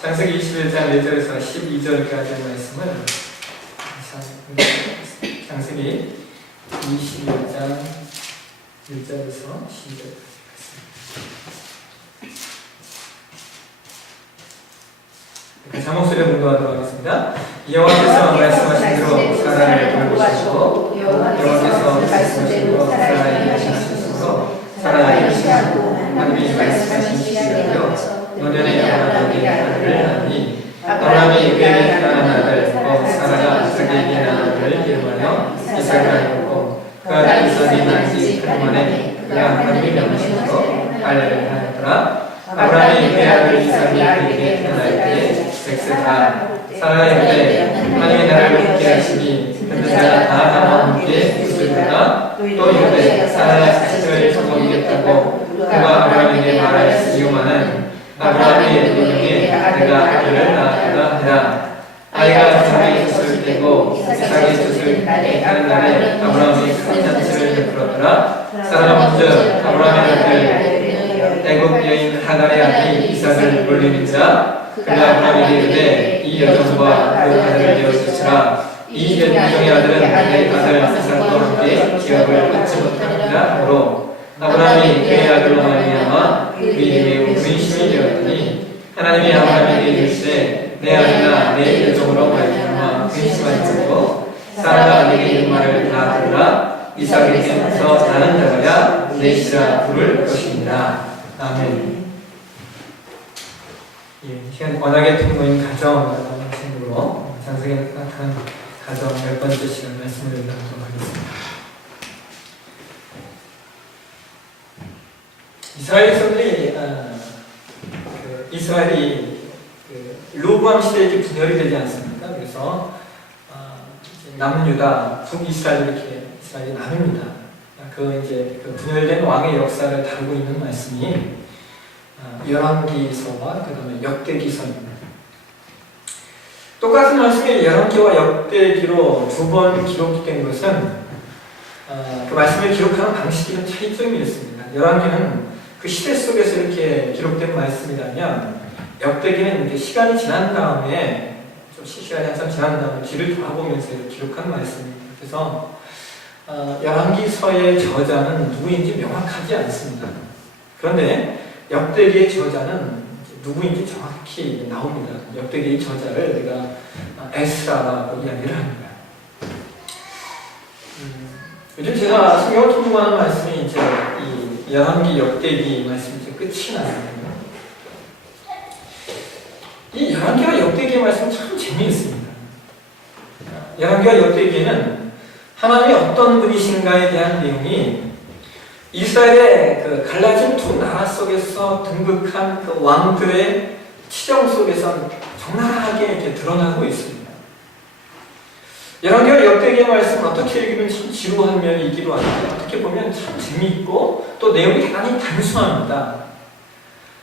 창세기 21장 1절에서 12절까지의 말씀을 창세기 21장 1절에서 12절까지 자목소리에 공부하도록 하겠습니다. 여호와께서 말씀하신 대로 사라를 돌보시고 여호와께서 말씀하신 사라에게 하시소서. 사라가 이르시고 하나님이 말씀하신 시기하여 노년에 아브라함에게 아들을 낳으니 아브라함이 그에게 낳은 아들 사라가 자기에게 낳은 아들을 이름하여 이삭을 하였고 그 아들 이삭이 난지 그만에 그가 하나님이 명하심으로 할례를 하였더라. 아브라함이 그의 아들 이삭이 그에게 태어날 때에 섹스가 사라가 이르되 하나님이 나를 먹게 하시니 그는 자가 다 나와 함께 웃으리라. 또 이르되 사라의 자식을 저먹이겠다고 그가 아브라함에게 말하였으리오마는 아브라함이 이르되 내가 아들을 낳았다 하라. 아이가 자기 젖을 떼고 이삭이 젖을 떼는 날에 아브라함이 큰 잔치를 베풀었더라. 사라가 먼저 아브라함의 아들 애굽 여인 하갈의 아들 이삭을 물리는자 그가 아브라함에게 이르되 이 여종과 그 아들을 내어주시라. 이 여종의 아들은 내 아들 이삭과 함께 기업을 받지 못하느니라 하므로 아브라함이 그의 아들로 말미암아 그 이름이 근심이 되었더니 하나님이 아브라함에게 이르시되 내 아들아 내 여종으로 말미암아 근심하지 말고 사라가 내게 이른 말을 다 들으라. 이삭에게서 나는 자가야 내 시라 부를 것입니다. 아멘. 시간 언약의 통로인 가정이라는 책으로 창세기에 나타난 가정 10번째 시간 말씀을 읽도록 하겠습니다. 이스라엘 백성들이 이스라엘이 로브암 시대에 분열이 되지 않습니까? 그래서 남유다, 북이스라엘 이렇게 이스라엘이 나눕니다. 그 분열된 왕의 역사를 다루고 있는 말씀이 열왕기서와 그 다음에 역대기서입니다. 똑같은 말씀이 열왕기와 역대기로 두 번 기록된 것은 그 말씀을 기록하는 방식이 좀 차이점이 있습니다. 열왕기는 그 시대 속에서 이렇게 기록된 말씀이라면 역대기는 이제 시간이 지난 다음에 좀 시간이 한참 지난 다음에 뒤를 돌아보면서 기록한 말씀입니다. 그래서 열왕기서의 저자는 누구인지 명확하지 않습니다. 그런데 역대기의 저자는 누구인지 정확히 나옵니다. 역대기의 저자를 우리가 에스라라고 이야기를 합니다. 요즘 제가 성경을 통독하는 말씀이 이제 이 열왕기 역대기 말씀이 이제 끝이 났습니다. 이 열왕기와 역대기의 말씀은 참 재미있습니다. 열왕기와 역대기에는 하나님이 어떤 분이신가에 대한 내용이 이스라엘의 그 갈라진 두 나라 속에서 등극한 그 왕들의 치정 속에서 적나라하게 이렇게 드러나고 있습니다. 열왕기와 역대기의 말씀 어떻게 읽으면 참 지루한 면이 있기도 한데 어떻게 보면 참 재미있고 또 내용이 대단히 단순합니다.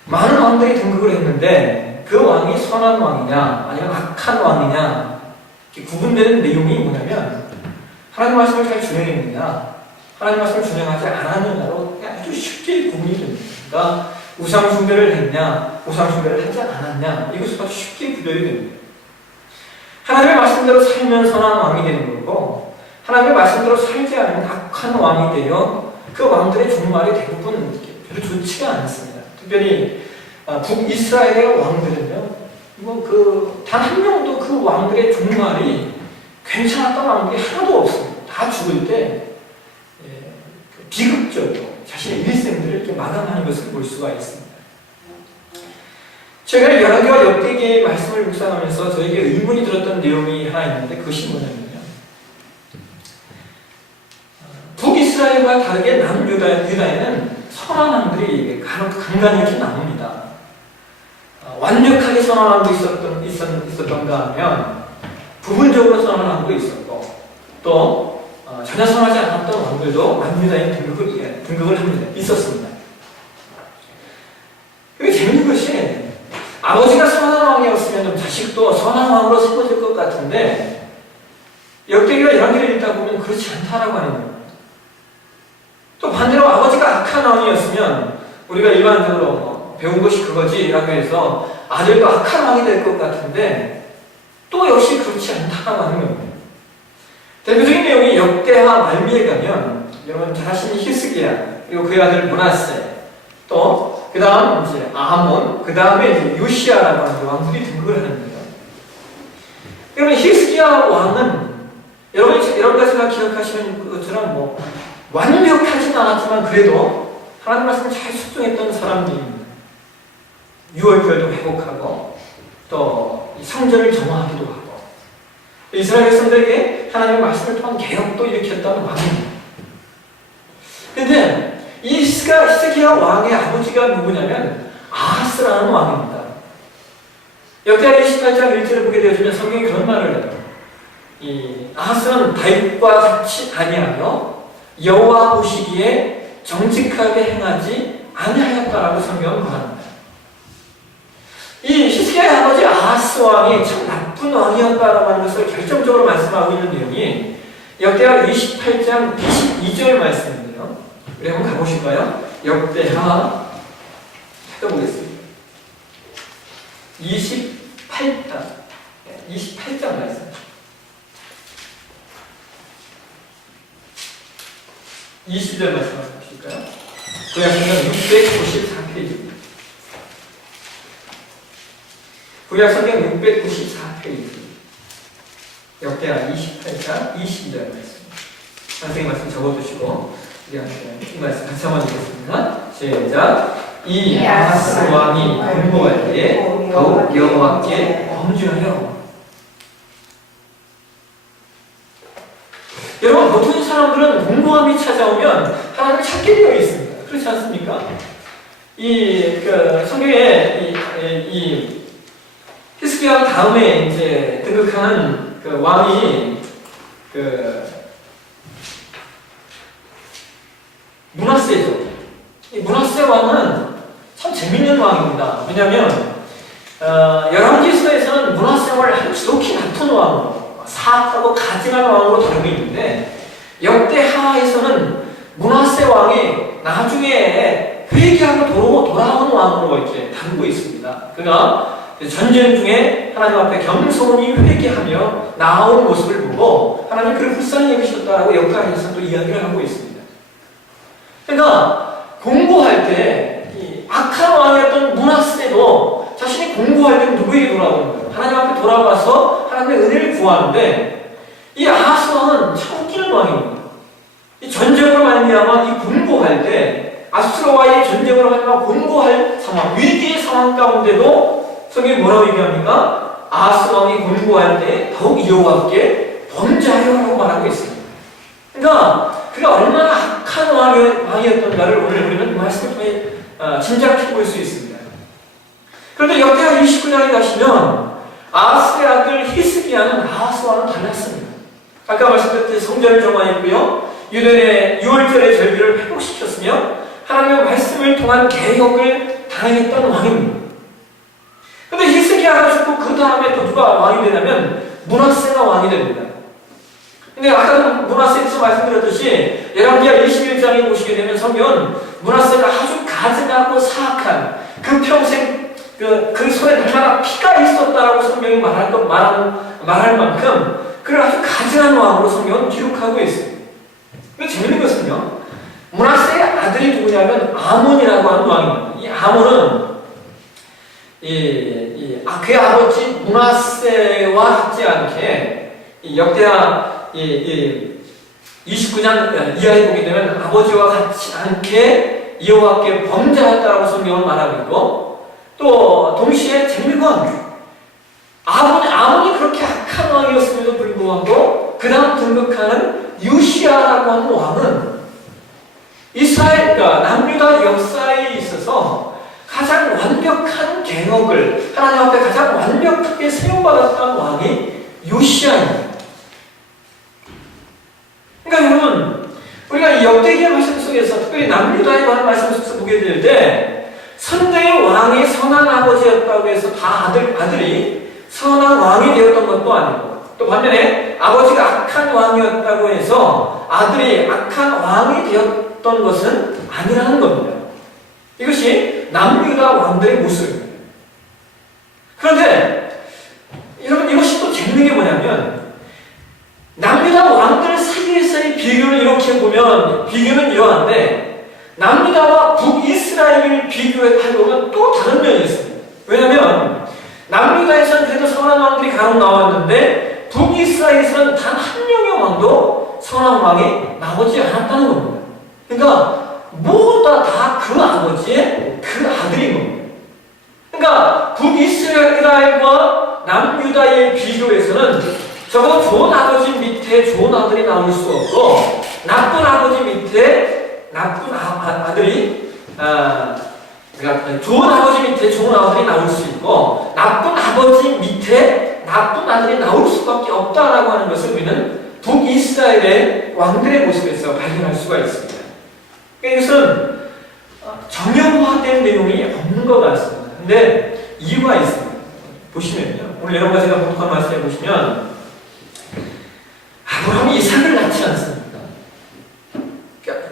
많은 왕들이 등극을 했는데 그 왕이 선한 왕이냐 아니면 악한 왕이냐 구분되는 내용이 뭐냐면 하나님 말씀을 잘 준행했느냐 하나님 말씀을 준행하지 않았느냐로 아주 쉽게 구분이 됩니다. 그러니까 우상숭배를 했냐 우상숭배를 하지 않았냐 이것을 아주 쉽게 구별이 됩니다. 하나님의 말씀대로 살면 선한 왕이 되는 거고 하나님의 말씀대로 살지 않으면 악한 왕이 되어 그 왕들의 종말이 대부분 별로 좋지가 않습니다. 특별히 북이스라엘의 왕들은요 단 한 명도 그 왕들의 종말이 괜찮았던 왕들이 하나도 없습니다. 다 죽을 때 비극적으로 자신의 일생들을 이렇게 마감하는 것을 볼 수가 있습니다. 최근에 열왕기와 역대기의 말씀을 묵상하면서 저에게 의문이 들었던 내용이 하나 있는데 그것이 뭐냐면요. 북이스라엘과 다르게 남유다에는 선한 왕들이 간간히 이렇게 나옵니다. 완벽하게 선한 왕도 있었던가 하면 부분적으로 선한 왕도 있었고 또 전혀 선하지 않았던 왕들도 남유다에 등극을 합니다. 있었습니다. 이게 재밌는 것이 아버지가 선한 왕이었으면 자식도 선한 왕으로 세워질 것 같은데 역대기와 열왕기를 읽다 보면 그렇지 않다라고 하는 겁니다. 또 반대로 아버지가 악한 왕이었으면 우리가 일반적으로 배운 것이 그거지 라고 해서 아들도 악한 왕이 될 것 같은데 또 역시 그렇지 않다고 하는 겁니다. 대표적인 내용이 역대하 말미에 가면 여러분 잘 아시는 히스기야, 그리고 그의 아들 므낫세, 또 그 다음 이제 아몬, 그 다음에 이제 요시아라고 하는 왕들이 등극을 하는 거예요. 여러분 히스기야 왕은 여러분과 제가 기억하시는 것처럼 뭐 완벽하진 않았지만 그래도 하나님 말씀을 잘 순종했던 사람들입니다. 유월절도 회복하고 또 성전을 정화하기도 하고 이스라엘 백성들에게 하나님의 말씀을 통한 개혁도 일으켰던 왕입니다. 그런데 이 히스기야 왕의 아버지가 누구냐면 아하스라는 왕입니다. 역대하 28장 1절을 보게 되어지면 성경이 그런 말을 해요. 이 아하스는 다윗과 같이 아니하며 여호와 보시기에 정직하게 행하지 아니하였다라고 성경은 말합니다. 이 히스기야의 아버지 아하스 왕이 참 나쁜 왕이었다라고 하는 것을 결정적으로 말씀하고 있는 내용이 역대하 28장 22절 말씀인데요. 우리 한번 가보실까요? 역대하 찾아보겠습니다. 28장 말씀. 20절 말씀 하실까요? 구약성경 694페이지입니다. 구약성경 694페이지. 역대하 28장 20절 말씀. 선생님 말씀 적어두시고 우리 함께 이 말씀 같이 한번 읽겠습니다. 시작. 이 아하스 왕이 공부할 때에 더욱 여호와께 범죄하여. 여러분 보통 사람들은 공고함이 찾아오면 하나님을 찾게 되어 있습니다. 그렇지 않습니까? 성경에 이 히스기야 다음에 이제 등극한 그 왕이 므낫세죠. 이 므낫세 왕은 참 재밌는 왕입니다. 왜냐하면 열왕기서에서는 므낫세 왕을 아주 지독히 나쁜 왕으로 사악하고 가증한 왕으로 다루고 있는데 역대하에서는 므낫세 왕이 나중에 회개하고 돌아오는 왕으로 이렇게 다루고 있습니다. 그가 전쟁 중에 하나님 앞에 겸손히 회개하며 나아온 모습을 보고 하나님 그를 불쌍히 여기셨다라고 역대하에서 또 이야기를 하고 있습니다. 그러니까 공고할 때 이 악한 왕이었던 므낫세도 자신이 공고할 때 누구에게 돌아오는 거예요? 하나님 앞에 돌아가서 하나님의 은혜를 구하는데 이 아하스 왕은 참 웃기는 왕입니다. 이 전쟁으로 말미암아 이 공고할 때 아수르와의 전쟁으로 말미암아 공고할 상황, 위기의 상황 가운데도 성경이 뭐라고 얘기합니까? 아하스 왕이 공고할 때 더욱 여호와께 범죄하여라고 말하고 있습니다. 그러니까 그가 얼마나 악한 왕이었던가를 오늘 우리는 말씀을 통해 짐작해 볼 수 있습니다. 그런데 역대하 29장에 가시면 아하스의 아들 히스기야는 아하스와는 달랐습니다. 아까 말씀드렸듯이 성전을 정화했고요. 유대의 유월절의 절기를 회복시켰으며 하나님의 말씀을 통한 개혁을 단행했던 왕입니다. 그런데 히스기야가 죽고 그 다음에 또 누가 왕이 되냐면 므낫세가 왕이 됩니다. 근데 아까도 므낫세에서 말씀드렸듯이 열왕기하 21장에 보시게 되면 성경은 므낫세가 아주 가증하고 사악한 그 평생 그 손에 날마다 피가 있었다라고 성경이 말할 만큼 그를 아주 가증한 왕으로 성경은 기록하고 있습니다. 근데 재밌는 것은요, 므낫세의 아들이 누구냐면 아몬이라고 하는 왕입니다. 이 아몬은 그의 아버지 므낫세와 같지 않게 역대하 29장 이하에 보게 되면 아버지와 같지 않게 여호와께 범죄하였다라고 성경은 말하고 있고, 또 동시에 재밌는 건 아몬이 그렇게 악한 왕이었음에도 불구하고 그 다음 등극하는 요시아라고 하는 왕은 이스라엘과 남유다 역사에 있어서 가장 완벽한 개혁을 하나님 앞에 가장 완벽하게 세움받았던 왕이 요시아입니다. 그러니까 여러분, 우리가 이 역대기의 말씀 속에서 특별히 남유다에 관한 말씀 속에서 보게 될 때 선대의 왕이 선한 아버지였다고 해서 다 아들이 선한 왕이 되었던 것도 아니고, 또 반면에 아버지가 악한 왕이었다고 해서 아들이 악한 왕이 되었던 것은 아니라는 겁니다. 이것이 남유다 왕들의 모습입니다. 비교해보면 또 다른 면이 있습니다. 왜냐하면 남유다에서는 그래도 선한 왕들이 간혹 나왔는데 북이스라엘에서는 단 한 명의 왕도 선한 왕이 나오지 않았다는 겁니다. 그러니까 모두 다 그 아버지의 그 아들인 겁니다. 그러니까 북이스라엘과 남유다의 비교에서는 적어도 좋은 아버지 밑에 좋은 아들이 나올 수 없고 나쁜 아버지 밑에 나쁜 아들이 그러니까 좋은 아버지 밑에 좋은 아들이 나올 수 있고 나쁜 아버지 밑에 나쁜 아들이 나올 수밖에 없다라고 하는 것을 우리는 북이스라엘의 왕들의 모습에서 발견할 수가 있습니다. 이것은 정형화된 내용이 없는 것 같습니다. 근데 이유가 있습니다. 보시면요. 오늘 여러분과 제가 공독한 말씀에 보시면 아브라함이 이삭을 낳지 않습니까? 그러니까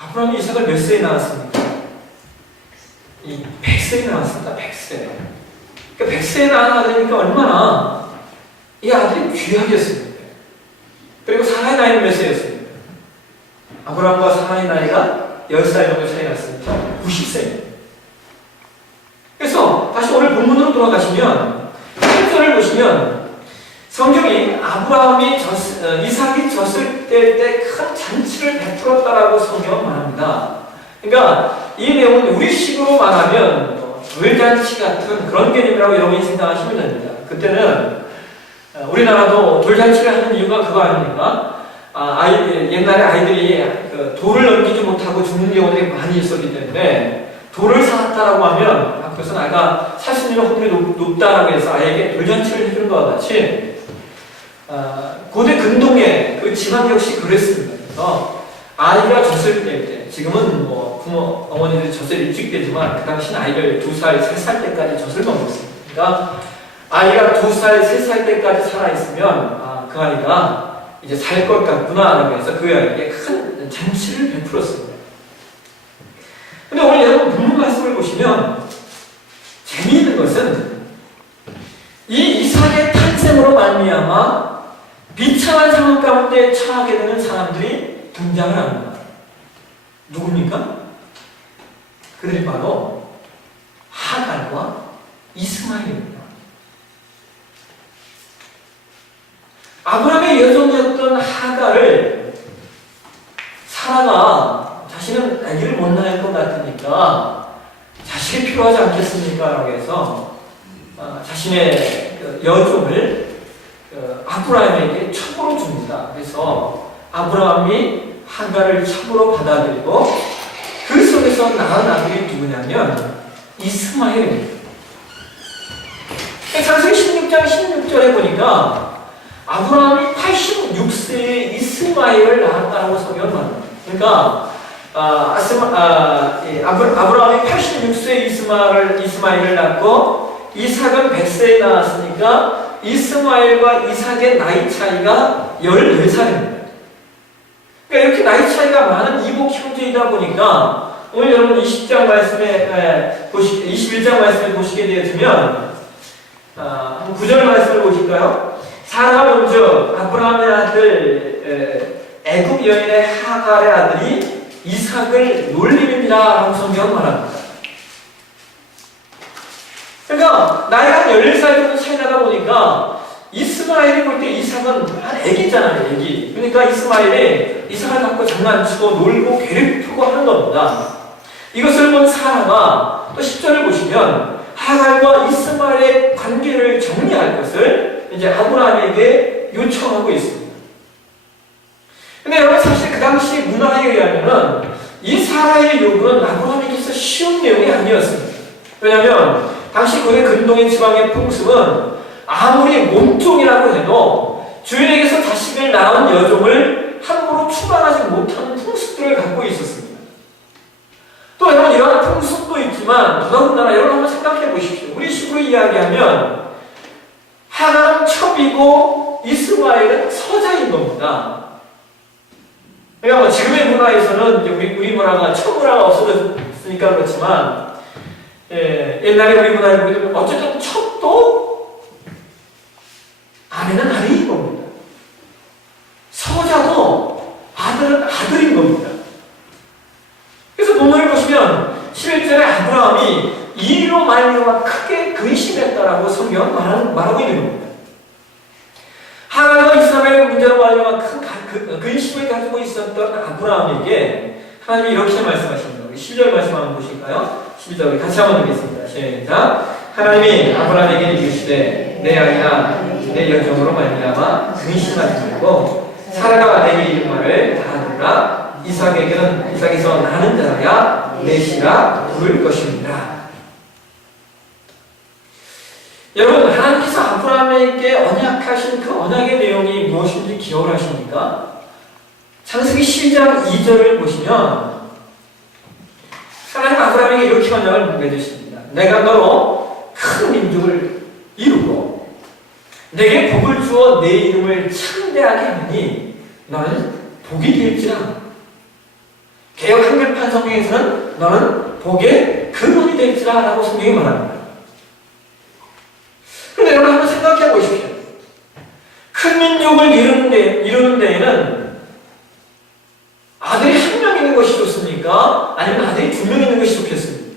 아브라함이 이삭을 몇 세에 낳았습니까? 이 100세에 낳았습니다. 100세. 그러니까 100세에 낳은 아들이니까 얼마나 이 아들이 귀하겠습니까? 그리고 사라의 나이는 몇 세였습니까? 아브라함과 사라의 나이가 10살 정도 차이 났으니까 90세. 그래서 다시 오늘 본문으로 돌아가시면 1절을 보시면 성경이 아브라함이 이삭이 졌을 때 큰 잔치를 베풀었다라고 성경은 말합니다. 그러니까 이 내용은 우리식으로 말하면 돌잔치 같은 그런 개념이라고 여러분이 생각하시면 됩니다. 그때는 우리나라도 돌잔치를 하는 이유가 그거 아닙니까? 옛날에 아이들이 돌을 넘기지 못하고 죽는 경우들이 많이 있었기 때문에 돌을 사왔다라고 하면 그것은 아이가 살 수 있는 확률이 높다라고 해서 아이에게 돌잔치를 해주는 것과 같이 고대 근동의 그 집안 역시 그랬습니다. 그래서 아이가 졌을 때 지금은 뭐 부모 어머니들이 젖을 일찍 되지만 그 당시는 아이를 2살, 3살 때까지 젖을 먹었습니다. 그러니까 아이가 2살, 3살 때까지 살아있으면 그 아이가 이제 살 것 같구나라고 해서 그 아이에게 큰 잔치를 베풀었습니다. 근데 오늘 여러분 본문 말씀을 보시면 재미있는 것은 이 이삭의 탄생으로 말미암아 비참한 상황 가운데 처하게 되는 사람들이 등장을 합니다. 누굽니까? 그들이 바로 하갈과 이스마엘입니다. 아브라함의 여종이었던 하갈을 사라가 자신은 아기를 못 낳을 것 같으니까 자식이 필요하지 않겠습니까? 라고 해서 자신의 여종을 아브라함에게 첩으로 줍니다. 그래서 아브라함이 하갈을 첩으로 받아들이고 그 속에서 낳은 아들이 누구냐면 이스마엘입니다. 창세기 16장 16절에 보니까 아브라함이 86세에 이스마엘을 낳았다고 성경은 말합니다. 그러니까 아브라함이 86세에 이스마엘을 낳고 이삭은 100세에 낳았으니까 이스마엘과 이삭의 나이 차이가 14살입니다. 그러니까 이렇게 나이 차이가 많은 이복 형제이다 보니까 오늘 여러분 20장 말씀에 21장 말씀에 보시게 되어지면 9절 말씀을 보실까요? 사라가 본즉 아브라함의 아들 애굽 여인의 하갈의 아들이 이삭을 놀림이라 라고 성경은 말합니다. 그러니까 나이가 한 14살 정도 차이 나다 보니까 이스마엘이 볼 때 이삭은 한 애기잖아요, 애기. 그러니까 이스마엘이 이삭을 갖고 장난치고 놀고 괴롭히고 하는 겁니다. 이것을 본 사라가 또 10절을 보시면 하갈과 이스마엘의 관계를 정리할 것을 이제 아브라함에게 요청하고 있습니다. 근데 여러분 사실 그 당시 문화에 의하면은 이 사라의 요구는 아브라함에게서 쉬운 내용이 아니었습니다. 왜냐하면 당시 고대 근동의 지방의 풍습은 아무리 몸종이라고 해도 주인에게서 자식을 낳은 여종을 함부로 추방하지 못하는 풍습들을 갖고 있었습니다. 또 여러분 이러한 풍습도 있지만 더더군다나 여러분 한번 생각해 보십시오. 우리 식으로 이야기하면 하갈은 첩이고 이스마엘은 서자인 겁니다. 그러니까 뭐 지금의 문화에서는 이제 우리 문화가 첩 문화가 없어졌으니까 그렇지만 옛날에 우리 문화를 보게 되면 어쨌든 첩도 아내는 아내인 겁니다. 서자도 아들은 아들인 겁니다. 그래서 본문을 보시면 11장 11절에 아브라함이 이 일로 말미암아 크게 근심했다라고 성경은 말하고 있는 겁니다. 하나님과 이스라엘 문제로 말미암아 큰 근심을 가지고 있었던 아브라함에게 하나님이 이렇게 말씀하십니다. 우리 12절 말씀 한번 보실까요? 12절 같이 한번 읽겠습니다. 시작. 하나님이 아브라함에게 이르시되 내 아이나 내 여종으로 말미암아 근심하지 말고 사라가 내게 이른 말을 다 들으라. 이삭에게서 나는 자라야 넷이라 부를 것입니다. 여러분, 하나님께서 아브라함에게 언약하신 그 언약의 내용이 무엇인지 기억을 하십니까? 창세기 12장 2절을 보시면 하나님 아브라함에게 이렇게 언약을 맺으십니다. 내가 너로 큰 민족을 이루고 내게 복을 주어 내 이름을 창대하게 하니 너는 복이 될지라. 개역 한글판 성경에서는 너는 복의 근원이 될지라 라고 성경이 말합니다. 그런데 여러분 한번 생각해 보십시오. 큰 민족을 이루는 데에는 아들이 한 명 있는 것이 좋습니까? 아니면 아들이 두 명 있는 것이 좋겠습니까?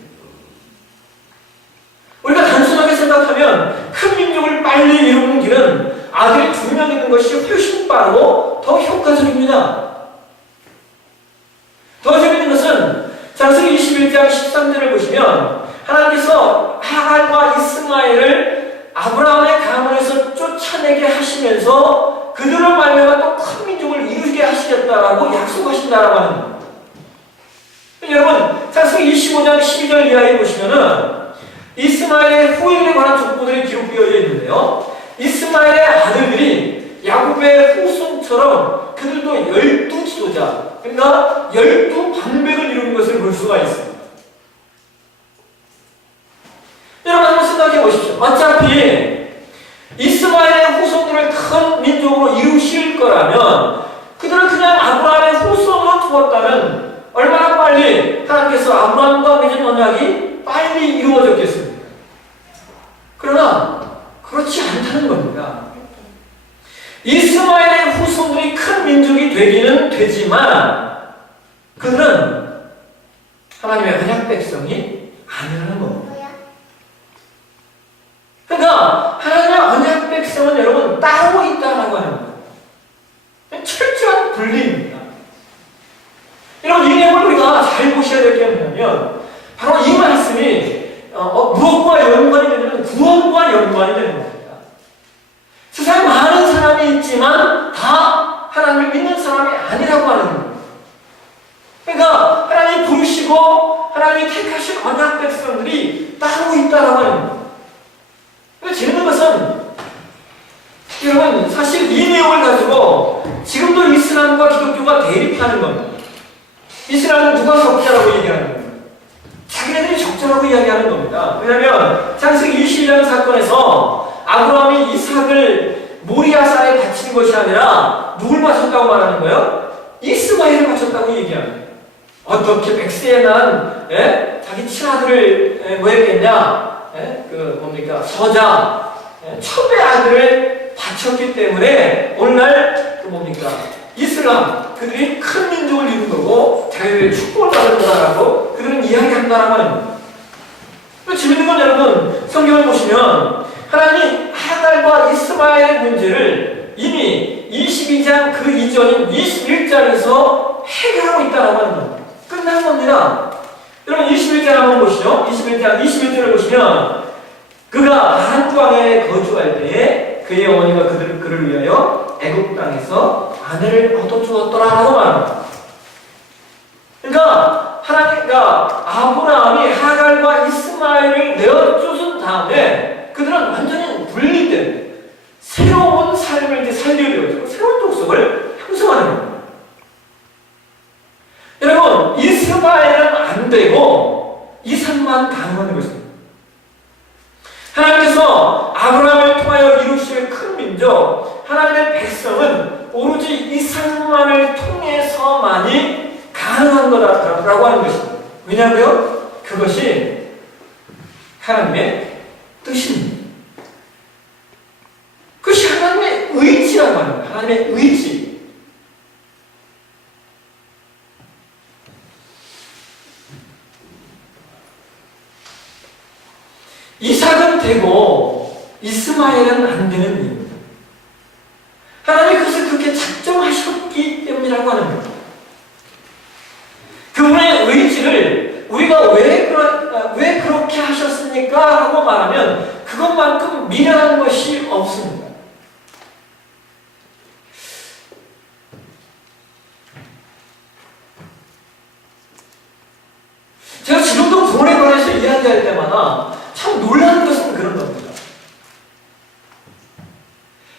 우리가 단순하게 생각하면 큰 민족을 빨리 이루는 길은 아들이 두 명 있는 것이 훨씬 빠르고 더 효과적입니다. 더 재밌는 것은 창세기 21장 13절을 보시면 하나님께서 하갈과 이스마엘을 아브라함의 가문에서 쫓아내게 하시면서 그들을 말미암아 또 큰 민족을 이루게 하시겠다라고 약속하신다라고 하는 겁니다. 여러분, 창세기 25장 12절 이하에 보시면은 이스마엘의 후손에 관한 족보들이 기록되어 있는데요. 이스마엘의 아들들이 야곱의 후손처럼 그들도 12지도자, 그러니까 12방백을 이루는 것을 볼 수가 있습니다. 여러분 한번 생각해 보십시오. 어차피 이스마엘의 후손들을 큰 민족으로 이루실 거라면 그들을 그냥 아브라함의 후손으로 두었다면 얼마나 빨리 하나님께서 아브라함과 맺은 언약이 빨리 이루어졌겠습니까? 그러나 그렇지 않다는 겁니다. 이스마엘의 후손들이 큰 민족이 되기는 되지만 그들은 하나님의 언약 백성이 아니라는 겁니다. 그러니까 하나님의 언약 백성은 여러분 따로 있다라고 하는 거예요. 철저한 분리입니다. 여러분 이 내용을 우리가 잘 보셔야 될 게 뭐냐면 바로 이 말씀이 무엇과 연관이 되냐면 구원과 연관이 되는 겁니다. 세상에 많은 사람이 있지만 다 하나님을 믿는 사람이 아니라고 하는 거예요. 그러니까 하나님이 부르시고 하나님이 택하신 언약 백성들이 따로 있다라고 하는 거예요. 근데 재밌는 것은 여러분 사실 이 내용을 가지고 지금도 이슬람과 기독교가 대립하는 겁니다. 이슬람은 누가 적자라고 얘기하는 겁니다. 자기네들이 적자라고 이야기하는 겁니다. 왜냐하면 창세기 22장 사건에서 아브라함이 이삭을 모리아산에 바친 것이 아니라 누굴 바쳤다고 말하는 거예요? 이스마엘을 바쳤다고 얘기합니다. 어떻게 백세에 난 자기 친아들을 뭐 했겠냐? 서자 첩의 아들을 바쳤기 때문에 오늘날 이슬람 그들이 큰 민족을 이룬 거고 자기들이 축복을 받은 거라고 그들은 이야기한다라고 하는 거예요. 재밌는 건 여러분 성경을 보시면 하나님이 하갈과 이스마엘의 문제를 이미 22장 그 이전인 21장에서 해결하고 있다라고 하는 겁니다. 끝난 겁니다. 여러분 21장 한번 보시죠. 21장 21절을 보시면 그가 하란 광야에 거주할 때에 그의 어머니가 그를 위하여 애굽 땅에서 아내를 얻어주었더라라고 말합니다. 그러니까 하나님과 아브라함이 하갈과 이스마엘을 내어쫓은 다음에 그들은 완전히 분리된 새로운 삶을 이제 살게 되었죠. 새로운 족속을 형성하는 겁니다. 여러분 이스마엘은 안 되고 이삭만 가능한 것입니다. 하나님께서 아브라함을 통하여 이루실 큰 민족 하나님의 백성은 오로지 이삭만을 통해서만이 가능한 거라고 하는 것입니다. 왜냐고요? 그것이 하나님의 뜻입니다. 그것이 하나님의 의지라고 합니다. 하나님의 의지. 이삭은 되고 이스마엘은 안 되는 이유입니다. 하나님이 그것을 그렇게 작정하셨기 때문이라고 하는 겁니다. 그분의 의지를 우리가 왜 그렇게 하셨습니까? 하고 말하면 그것만큼 미련한 것이 없습니다. 제가 지금도 구원에 관해서 이야기할 때마다 참 놀라는 것은 그런 겁니다.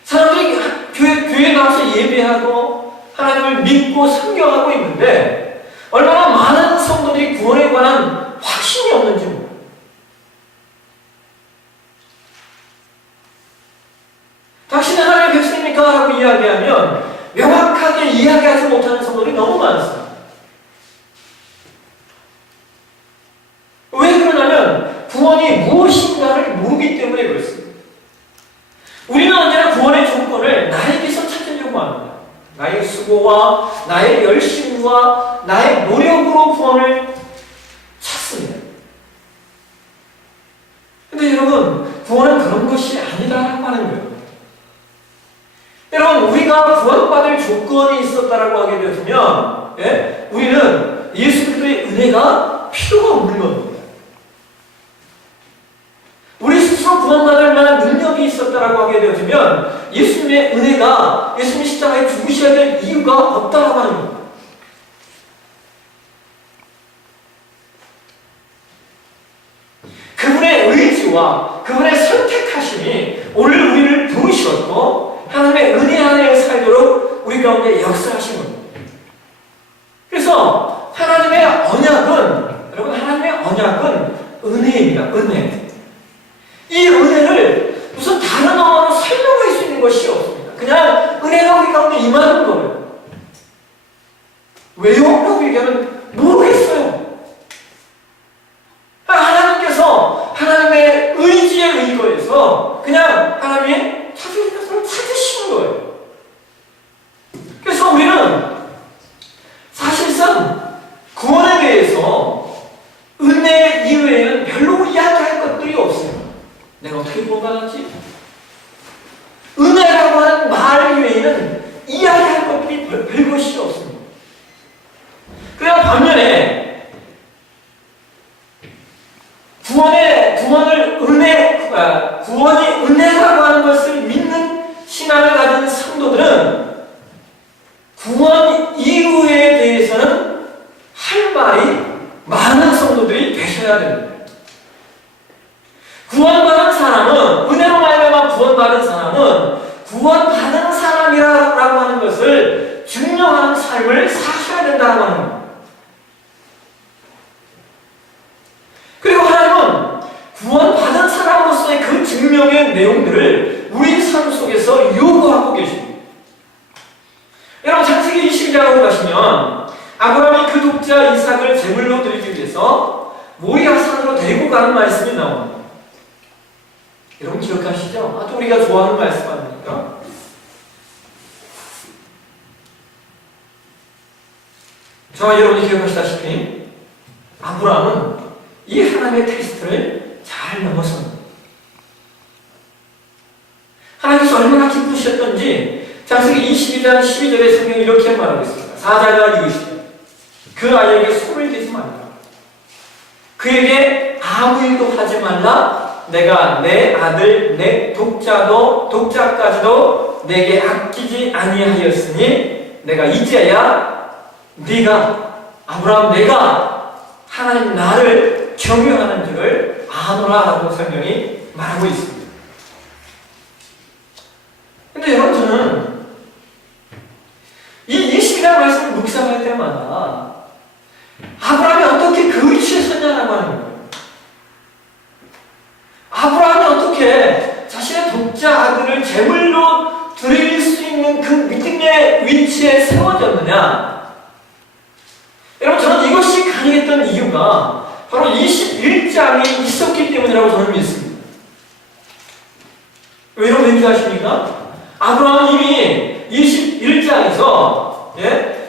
사람들이 교회에 나와서 예배하고 하나님을 믿고 섬겨하고 있는데 얼마나 많은 성도들이 구원에 관한 확신이 없는지 몰라요. 당신은 하나님의 백성입니까? 라고 이야기하면 명확하게 이야기하지 못하는 성도들이 너무 많습니다. 왜 그러냐면 구원이 무엇인가를 모르기 때문에 그렇습니다. 우리는 언제나 구원의 조건을 나에게서 찾으려고 합니다. 나의 수고와 나의 열심과 나의 노력으로 구원을 찾습니다. 근데 여러분, 구원은 그런 것이 아니라고 하는 거예요. 여러분, 우리가 구원받을 조건이 있었다라고 하게 되었으면, 우리는 예수 그리스도의 은혜가 필요가 없는 겁니다. 우리 스스로 구원받을 만한 능력이 있었다라고 하게 되어지면 예수님의 은혜가 예수님 십자가에 죽으셔야 될 이유가 없다라고 하는 겁니다. 그분의 의지와 그분의 선택하심이 오늘 우리를 부르셨고 하나님의 은혜 안에 살도록 우리 가운데 역사하신 겁니다. 그래서 하나님의 언약은, 여러분, 하나님의 언약은 은혜입니다. 은혜. 이 은혜를 무슨 다른 언어로 설명할 수 있는 것이 없습니다. 그냥 은혜가 우리 가운데 임하는 거예요. 왜요? 라고 얘기하면 모르겠어요. 하나님께서 하나님의 의지에 의거해서 그냥 하나님의 찾으신 것을 찾으신 거예요. 그래서 우리는 사실상 구원에 대해서 은혜 이외에는 별로 이야기할 것들이 없어요. 내가 어떻게 구원받았지? 은혜라고 하는 말 이외에는 이야기할 것들이 별것이 없습니다. 그러나 반면에 구원이 은혜라고 하는 것을 믿는 신앙을 가진 성도들은 구원 이후에 대해서는 할 말이 많은 성도들이 되셔야 됩니다. 구원받은 사람은, 은혜로 말미암아 구원받은 사람은 구원받은 사람이라고 하는 것을 증명하는 삶을 사셔야 된다고 하는 겁니다. 그리고 하나님은 구원받은 사람으로서의 그 증명의 내용들을 우리 삶 속에서 요구하고 계십니다. 여러분, 창세기 22장으로 가시면 아브라함이 그 독자 이삭을 제물로 드리기 위해서 모리아산으로 데리고 가는 말씀이 나옵니다. 여러분 기억하시죠? 또 우리가 좋아하는 말씀 아닙니까? 저와 여러분이 기억하시다시피 아브라함은 이 하나님의 테스트를 잘 넘어섭니다. 하나님께서 얼마나 기쁘셨던지 창세기 22장 12절에 성경이 이렇게 말하고 있습니다. 사자가 이르시되 그 아이에게 손을 대지 말라. 그에게 아무 일도 하지 말라. 내가 내 아들 내 독자까지도 내게 아끼지 아니하였으니 내가 이제야 네가 아브라함 내가 하나님 나를 경유하는 줄을 아노라 라고 성경이 말하고 있습니다. 근데 여러분, 저는 이 22장 말씀을 묵상할 때마다 아브라함이 어떻게 그 위치에 섰냐라고 하는 거예요. 아브라함이 어떻게 자신의 독자 아들을 제물로 드릴 수 있는 그 믿음의 위치에 세워졌느냐? 여러분, 저는 이것이 가능했던 이유가 바로 21장이 있었기 때문이라고 저는 믿습니다. 왜 이런 왠지 아십니까? 아브라함은 이미 21장에서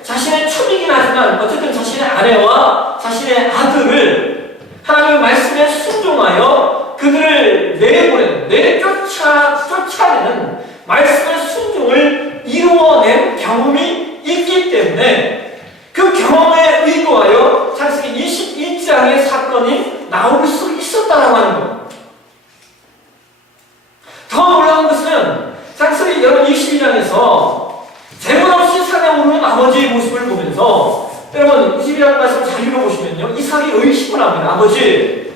자신의 초이긴 하지만 어쨌든 자신의 아내와 자신의 아들을 하나님의 말씀에 순종하여 그들을 쫓아내는 말씀의 순종을 이루어낸 경험이 있기 때문에 그 경험에 의거하여 창세기 22장의 사건이 나올 수 있었다라고 하는 거예요. 더 놀라운 것은 창세기 22장에서 재문 없이 산에 오르는 아버지의 모습을 보면서 여러분 22장 말씀 잘 읽어보시면요, 이삭이 의심을 합니다. 아버지,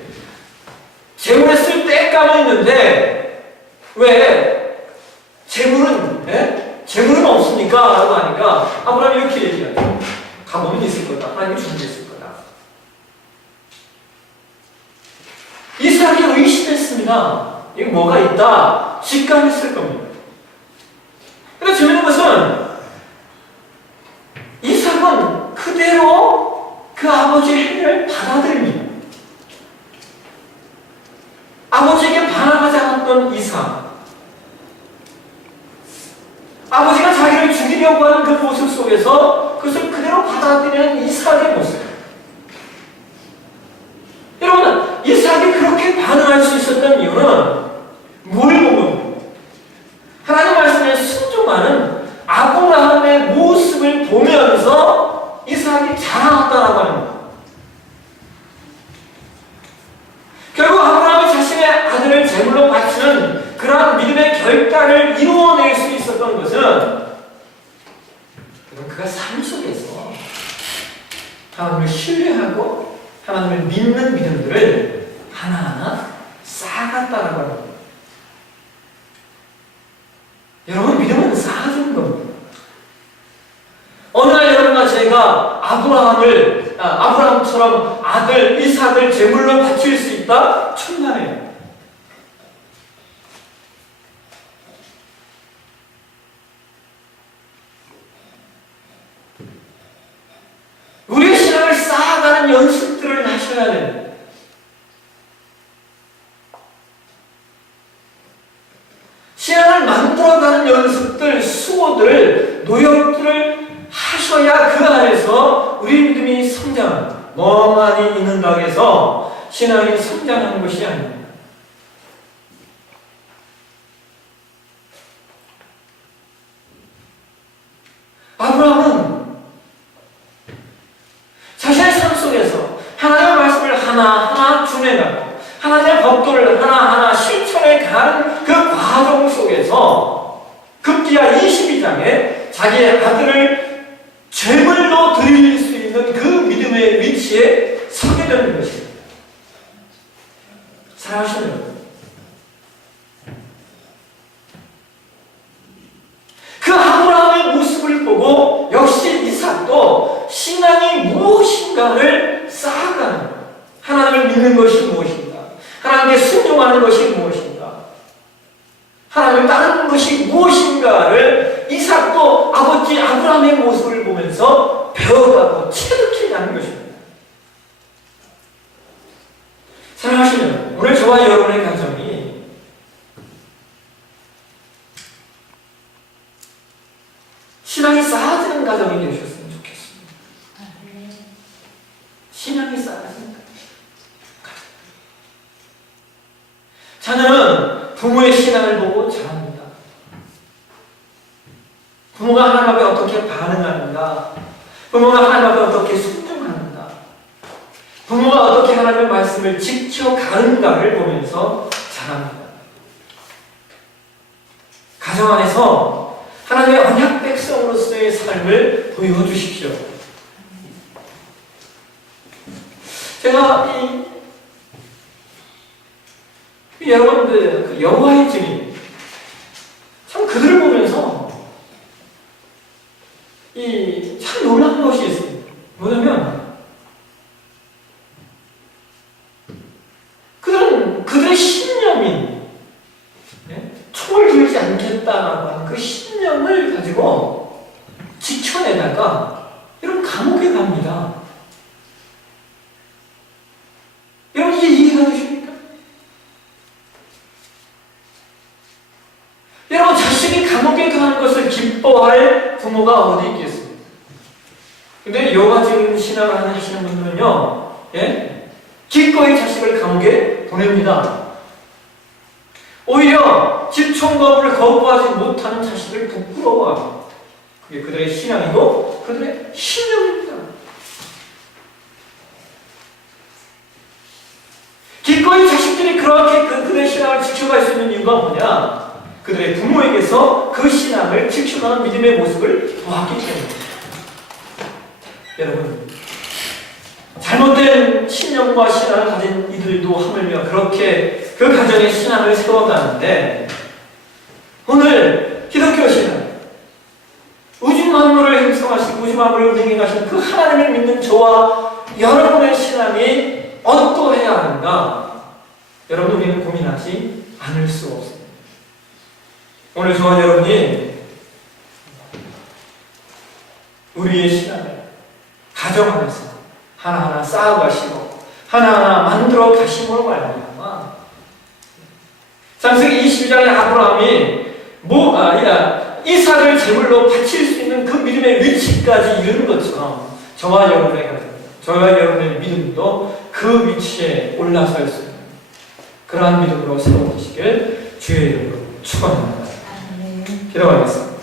재물했을 때감은 있는데 왜 재물은 없습니까? 라고 하니까 아브라함이 이렇게 얘기해요. 가보면 있을 거다. 하나님이 준비했을 거다. 이삭이 의심했습니다. 이거 뭐가 있다? 직감했을 겁니다. 근데 재밌는 것은 이삭은 그대로 그 아버지의 행위를 받아들입니다. 아버지에게 반항하지 않았던 이삭, 아버지가 자기를 죽이려고 하는 그 모습 속에서 그것을 그대로 받아들이는 이삭의 모습. 여러분, 이삭이 그렇게 반응할 수 있었던 이유는 뭘 보면 하나님 말씀에 순종하는 아브라함의 모습을 보면서 이삭이 자라났다라고 하는 거예요. 결국 아브라함이 자신의 아들을 제물로 바치는 그러한 믿음의 결단을 이루어낼 수 있었던 것은 그가 삶 속에서 하나님을 신뢰하고 하나님을 믿는 믿음들을 하나하나 쌓아갔다라고 하는 거예요. 여러분, 믿음은 쌓아주는 겁니다. 어느 날 여러분과 제가 아브라함처럼 아들 이삭을 제물로 바칠 수 있다? 충만해요. 우리의 신앙을 쌓아가는 연습들을 하셔야 됩니다. 신앙을 만들어가는 연습들, 수고들, 노력들을 하셔야 그 안에서 우리 믿음이 성장, 멍하니 있는다고 해서 신앙이 성장하는 것이 아닙니다. 아브라함은 자신의 삶 속에서 하나님의 말씀을 하나하나 준행하고 하나님의 법도를 하나하나 실천해 가는 그 과정 속에서 급기야 22장에 자기의 아들을 제물로 드릴 수 있는 그 믿음의 위치에 서게 되는 것입니다. 사랑하시는 여러분, 그 아브라함의 모습을 보고 역시 이삭도 신앙이 무엇인가를 쌓아가는 거예요. 하나님을 믿는 것이 무엇인가? 하나님께 순종하는 것이 무엇인가? 하나님을 따르는 것이 무엇인가를 이삭도 아버지 아브라함의 모습을 보면서 배워가고 체득해가는 것입니다. 사랑하시는 오늘 저와 여러분의 가정이 신앙이 쌓아지는 가정이 되셨으면 좋겠습니다. 신앙이 쌓아지는 가정. 자녀는 부모의 신앙을 보고 자랍니다. 부모가 하나님 앞에 어떻게 반응하는가, 부모가 하나님 앞에 어떻게 순종하는가, 부모가 어떻게 하나님의 말씀을 지켜가는가를 보면서 자랍니다. 가정 안에서 하나님의 언약 백성으로서의 삶을 보여주십시오. 제가 여러분들 그 여호와의 증인 참 그들을 보면서 참 놀라운 것이 있습니다. 뭐냐면 그들의 신념이 총을 들지 않겠다라고 하는 그 신념을 가지고 지켜내다가 여러분 감옥에 갑니다. 여러분 이게 이해가 되십니까? 여러분 자식이 감옥에 가는 것을 기뻐할 부모가 어디 있겠습니까? 근데 여호와 증인 신앙을 하시는 분들은요, 기꺼이 자식을 감옥에 보냅니다. 오히려 집총검을 거부하지 못하는 자식을 부끄러워하고 그게 그들의 신앙이고 그들의 신념입니다. 기꺼이 자식들이 그렇게 그들의 신앙을 지켜갈 수 있는 이유가 뭐냐? 그들의 부모에게서 그 신앙을 지켜가는 믿음의 모습을 보았기 때문입니다. 여러분, 잘못된 신념과 신앙을 가진 이들도 하물며 그렇게 그 가정의 신앙을 세워가는데 오늘 기독교 신앙, 우주 만물을 형성하시고 우주 만물을 운행하신 그 하나님을 믿는 저와 여러분의 신앙이 어떠해야 하는가? 여러분, 우리는 고민하지 않을 수 없습니다. 오늘 저와 여러분이 우리의 신앙을 가정 안에서 하나하나 쌓아가시고 하나하나 만들어 가심으로 말미암아 창세기 22장의 아브라함이 이삭을 제물로 바칠 수 있는 그 믿음의 위치까지 이르는 것처럼 저와 여러분의 가정, 저와 여러분의 믿음도 그 위치에 올라설 수 있는 그러한 믿음으로 세워지시길 주의 이름으로 축원합니다. 기도하겠습니다.